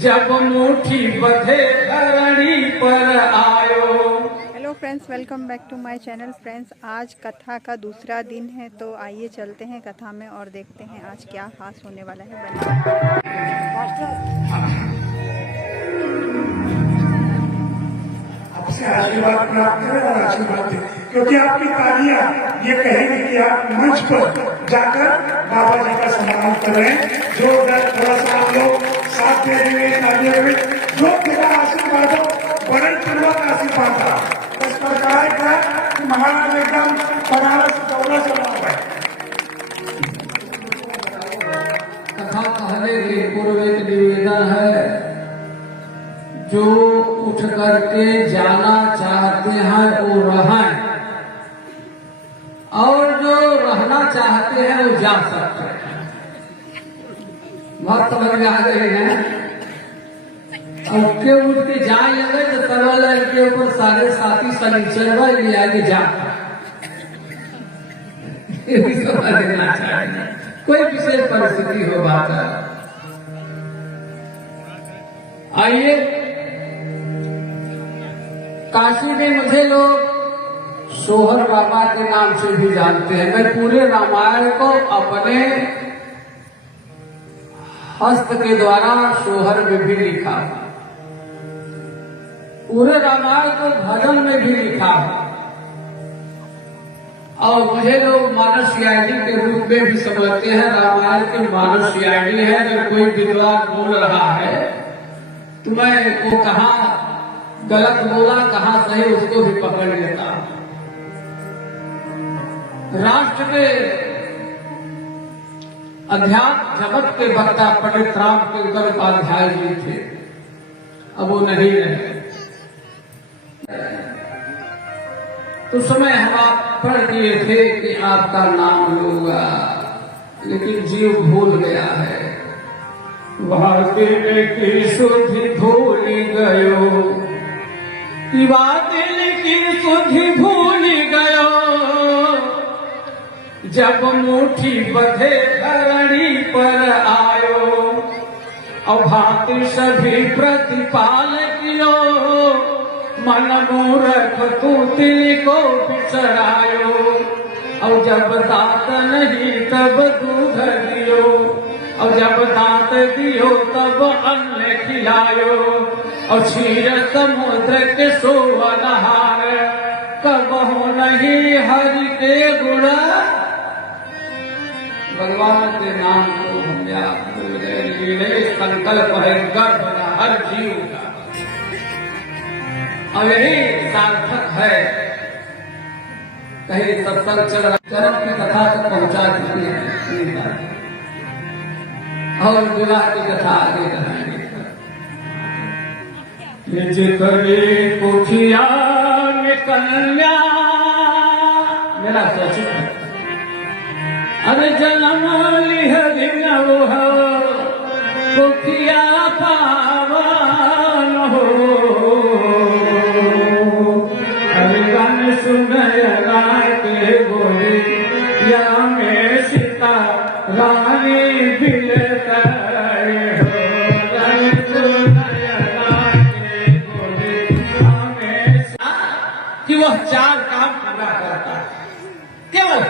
जब मुट्ठी बधे धरणी पर आयो। Hello friends, welcome back to my channel. Friends, आज कथा का दूसरा दिन है, तो आइए चलते हैं कथा में और देखते हैं आज क्या खास होने वाला है। आपसे आशीर्वाद प्राप्त करें और आशीर्वाद दें, क्योंकि आपकी तालियां ये कहेंगे कि आप मंच पर जाकर बाबा जी का सम्मान कर रहे हैं। जोरदार थोड़ा सा आप लोग साथ दे देंगे, तालियां में जो तेरा आशीर्वाद हो, बड़े पूर्वक आशीर्वाद हो। इस प्रकार का महाराज एकदम बनारस दौरा चला हुआ है। कथा कहने के पूर्व एक निवेदन है, जो उठ करके जाना चाहते हैं वो रहें, और जो रहना चाहते हैं वो जा सकते हैं। बहुत समझ में आ गए हैं। और के उठ के जाए लगे तो तरवल के ऊपर 7.5 शनिचरवा लिया के जा कोई विशेष परिस्थिति हो बात है। आइए, काशी में मुझे लोग सोहर बाबा के नाम से भी जानते हैं। मैं पूरे रामायण को अपने हस्त के द्वारा सोहर में भी लिखा, पूरे रामायण को भजन में भी लिखा, और मुझे लोग मानस सीआईडी के रूप में भी समझते हैं। रामायण के मानस सीआईडी है। जब कोई विद्वान बोल रहा है तो मैं वो कहाँ गलत बोला कहाँ सही उसको भी पकड़ लेता हूं। राष्ट्र के अध्यात्म जगत के वक्ता पंडित राम किंकर उपाध्याय जी थे, अब वो नहीं रहे। तो समय हम आप पढ़ दिए थे कि आपका नाम लूंगा, लेकिन जीव भूल गया है। दिल की सुधि भूल गयो, दिल की सुधि भूल गयो, जब मुट्ठी बधे धरणी पर आयो। और भांति सभी प्रतिपाल कियो, मन मूर्ख तू तिल को बिसरायो। और जब दांत नहीं तब दूध दियो, और जब दांत दियो तब अन्न खिलायो। और क्षीर समुद्र के सोवनहार, कबहु नहीं हरि के गुण। भगवान के नाम को हम भूल गए। संकल्प है गर्भ का हर जीव का, और यही सार्थक है। कहीं सत्संग चल रहा, चरण की कथा तक पहुंचा चुकी है, और विवाह की कथा आगे करेंगे। करे कुठिया में कन्या, मेरा सोच अरे जन्म लिहरिन कुठिया पावन हो। अरे गन सुनय राय के गोरी, या में सीता रानी बिलता कि वह 4 काम पूरा करता है। केवल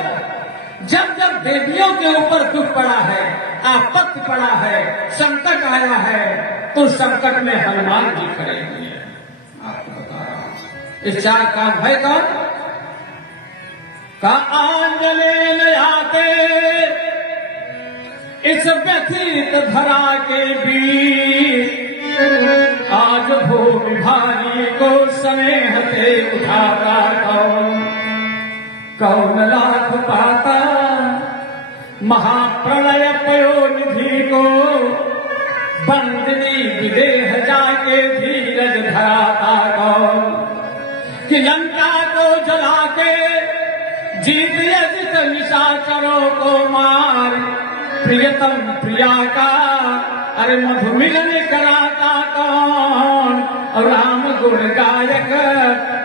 जब जब देवियों के ऊपर दुख पड़ा है, आपत्ति पड़ा है, संकट आया है, तो संकट में हनुमान जी खड़े हुए हैं। आपको बता रहा हूं, इस 4 काम है कौन का आंजनेय आते इस व्यथित धरा के बीच। आज भूमि भारी को स्नेहते उठाता कौन लाभ पाता। महाप्रलय पयोनिधि को बंदनी विदेह जाके धीरज धराता कौन। कि लंका को जला के जीत यजित निशाचरों को मार। प्रियतम प्रिया का अरे मधु मिलन कराता कौन। और राम गुण गायक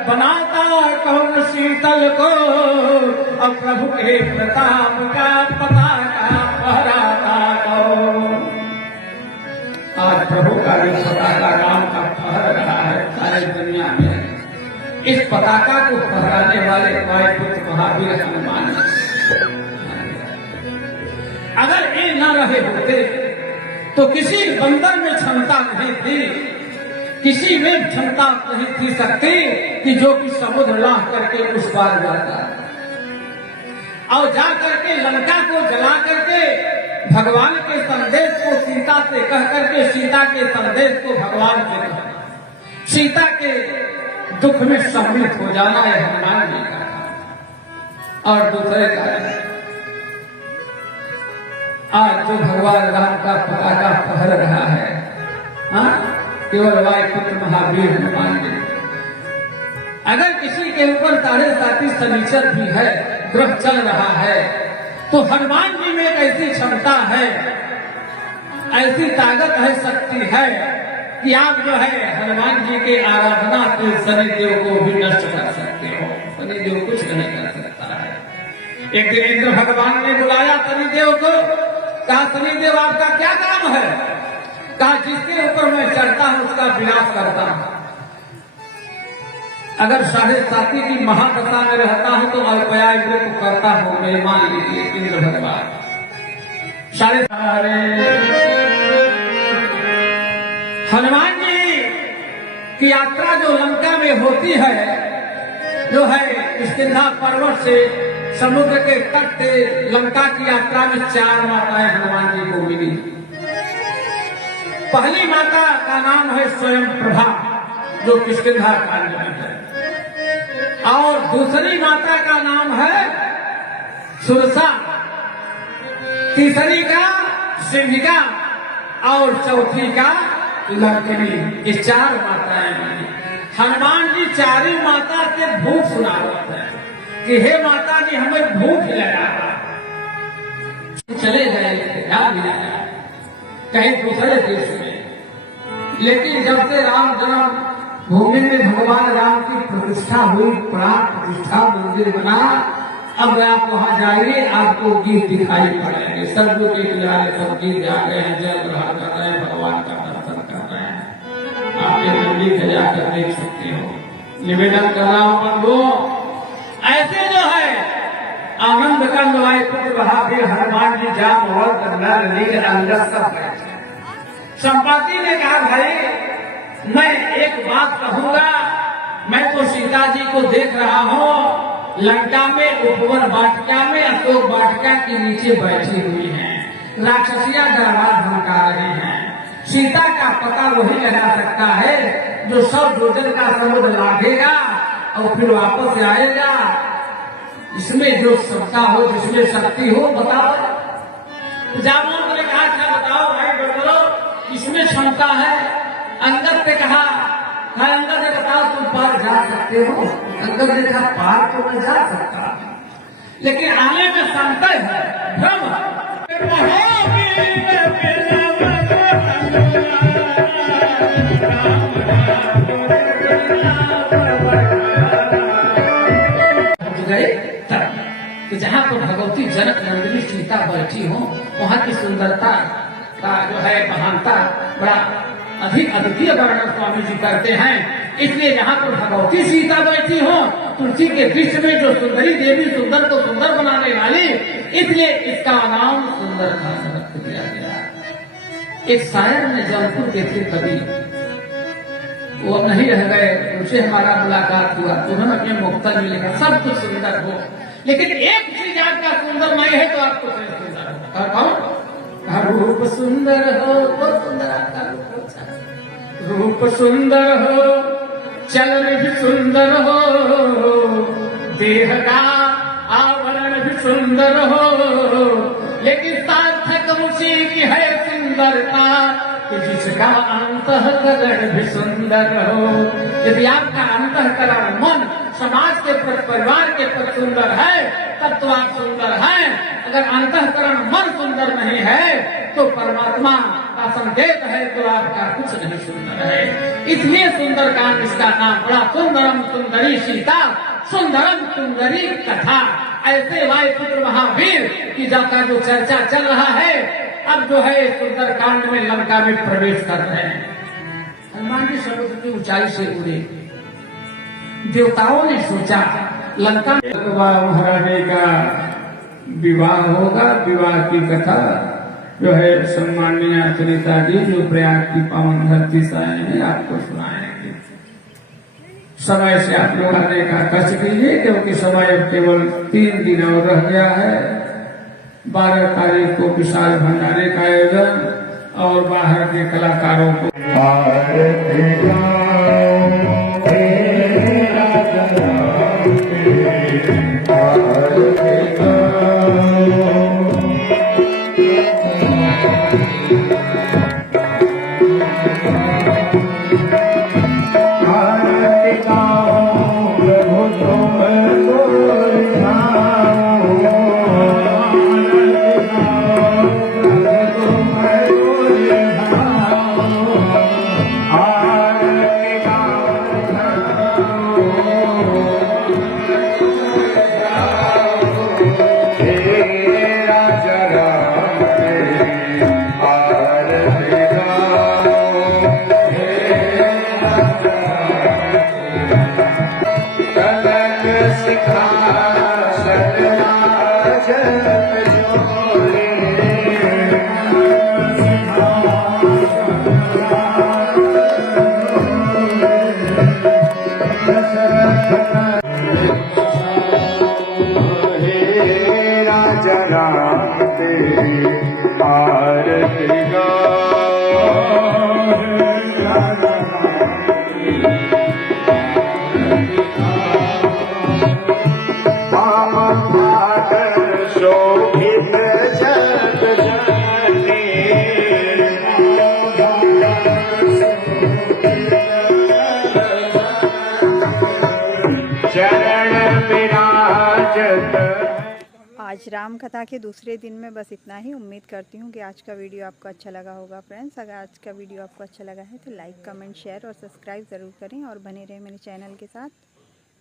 बनाता कौन शीतल को। और प्रभु के प्रताप का पताका फहराता कौन। आज प्रभु का पताका को फहराने वाले वायुपुत्र महावीर हनुमान। अगर ये न रहे होते तो किसी बंदर में क्षमता नहीं थी, किसी में क्षमता नहीं थी सकती कि जो कि समुद्र लाह करके उस पार जाता और जा करके लंका को जला करके भगवान के संदेश को सीता से कह करके सीता के संदेश को भगवान से कह सीता के दुख में सम्मिलित हो जाना है हनुमान जी का। और दूसरे कारण आज जो भगवान राम का पताका फहर रहा है, हाँ, केवल वायुपुत्र महावीर हनुमान जी। अगर किसी के ऊपर 37 शनिचर भी है, ग्रह चल रहा है, तो हनुमान जी में एक ऐसी क्षमता है, ऐसी ताकत है, शक्ति है कि आप जो है हनुमान जी के आराधना से शनिदेव को भी नष्ट कर सकते हो। शनिदेव कुछ नहीं कर सकता है। एक दिन इंद्र भगवान ने बुलाया शनिदेव को, कहा शनिदेव आपका क्या काम है? कहा जिसके ऊपर मैं चढ़ता हूं उसका विनाश करता हूं। अगर 7.5 की महादशा में रहता हूं तो अल्पया इंद्र को करता हूं। मेरे मान लीजिए इंद्र भगवान 7.5 हनुमान जी की यात्रा जो लंका में होती है, जो है किष्किंधा पर्वत से समुद्र के तट से लंका की यात्रा में 4 माताएं हनुमान जी को मिली। पहली माता का नाम है स्वयं प्रभा, जो किष्किंधा कांड में है, और दूसरी माता का नाम है सुरसा, तीसरी का सिंहिका और चौथी का लंकिनी। ये 4 माताएं मिली। हनुमान जी 4 माता से भूख सुना रहे हैं कि हे माता जी हमें भूख लगा। चले गए कहीं दूसरे देश में, लेकिन जब से राम जन्म भूमि में भगवान राम की प्रतिष्ठा हुई, प्राण प्रतिष्ठा मंदिर बना, अब आप वहां जाइए आपको गीत दिखाई पड़ेंगे। सरजू के किनारे सब गीत जा रहे हैं, जल ग्रहण कर रहे हैं, भगवान का दर्शन कर रहे हैं। आप ये मंदिर से जाकर देख सकते हो। निवेदन कर रहा हूं बंधु, ऐसे जो है आनंद कंद वायुपुत्र महावीर हनुमान जी जाम और अंदर सब है। संपाति ने कहा भाई मैं एक बात कहूंगा, मैं तो सीता जी को देख रहा हूँ लंका में उपवन वाटिका में अशोक वाटिका के नीचे बैठी हुई हैं, राक्षसियां दरबार धमका रही हैं। सीता का पता वही लगा सकता है जो 100 जोजन का समुद्र लादेगा और फिर वापस आएगा। इसमें जो क्षमता हो, जिसमें शक्ति हो, बताओ। जामुन ने कहा क्या बताओ भाई बोलो, इसमें क्षमता है। अंगद ने कहा, अंगद ने बताओ तुम पार जा सकते हो? अंगद ने कहा पार तो मैं जा सकता, लेकिन आने में संकट है, भ्रम है। तो जहाँ पर भगवती जनक नंदिनी सीता बैठी हो, वहाँ की सुंदरता का जो है महानता बड़ा अधिक अद्वितीय वर्णन स्वामी जी करते हैं। इसलिए यहाँ पर भगवती सीता बैठी हो, तुलसी के बीच में जो सुंदरी देवी सुंदर को सुंदर बनाने वाली, इसलिए इसका नाम सुंदरकांड रख दिया गया। एक शायर ने जौनपुर के थे कवि, वो नहीं रह गए, उनसे हमारा मुलाकात हुआ, उन्होंने अपने मुक्तल में लिखा सब कुछ सुंदर हो, लेकिन एक चीज आपका सुंदर नहीं है तो आपको सुंदर हो। कौन? रूप सुंदर हो तो सुंदर आपका रूप सुंदर हो, चलन भी सुंदर हो, देह का आवरण भी सुंदर हो, लेकिन सार्थक उसी की है सुंदरता कि जिसका अंतःकरण भी सुंदर हो। यदि आपका अंतःकरण मन समाज के प्रति, परिवार के प्रति सुंदर है तब तो आप सुंदर हैं। अगर अंतःकरण मन सुंदर नहीं है तो परमात्मा का संकेत है तो आपका कुछ नहीं सुंदर है। इसलिए सुंदरकांड इसका नाम बड़ा। सुंदरम सुंदरी सीता, सुंदरम सुंदरी कथा। ऐसे वायुपुत्र महावीर की जाता जो चर्चा चल रहा है, अब जो है सुंदरकांड में लंका में प्रवेश कर रहे हैं। हनुमान जी समुद्र की ऊंचाई से उड़े, देवताओं ने सोचा लंका महारानी का विवाह होगा। विवाह की कथा जो है सम्माननीय सुनीता जी जो प्रयाग की पावन धरती से आए हैं आपको सुनाएंगे। समय से आप लोग आने का कष्ट कीजिए क्योंकि समय अब केवल 3 दिन और रह गया है। 12 तारीख को विशाल भंडारे का आयोजन और बाहर के कलाकारों को आज राम कथा के दूसरे दिन में बस इतना ही। उम्मीद करती हूँ कि आज का वीडियो आपको अच्छा लगा होगा फ्रेंड्स। अगर आज का वीडियो आपको अच्छा लगा है तो लाइक कमेंट शेयर और सब्सक्राइब ज़रूर करें और बने रहें मेरे चैनल के साथ।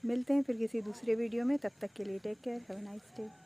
मिलते हैं फिर किसी दूसरे वीडियो में, तब तक के लिए take care, have a nice day.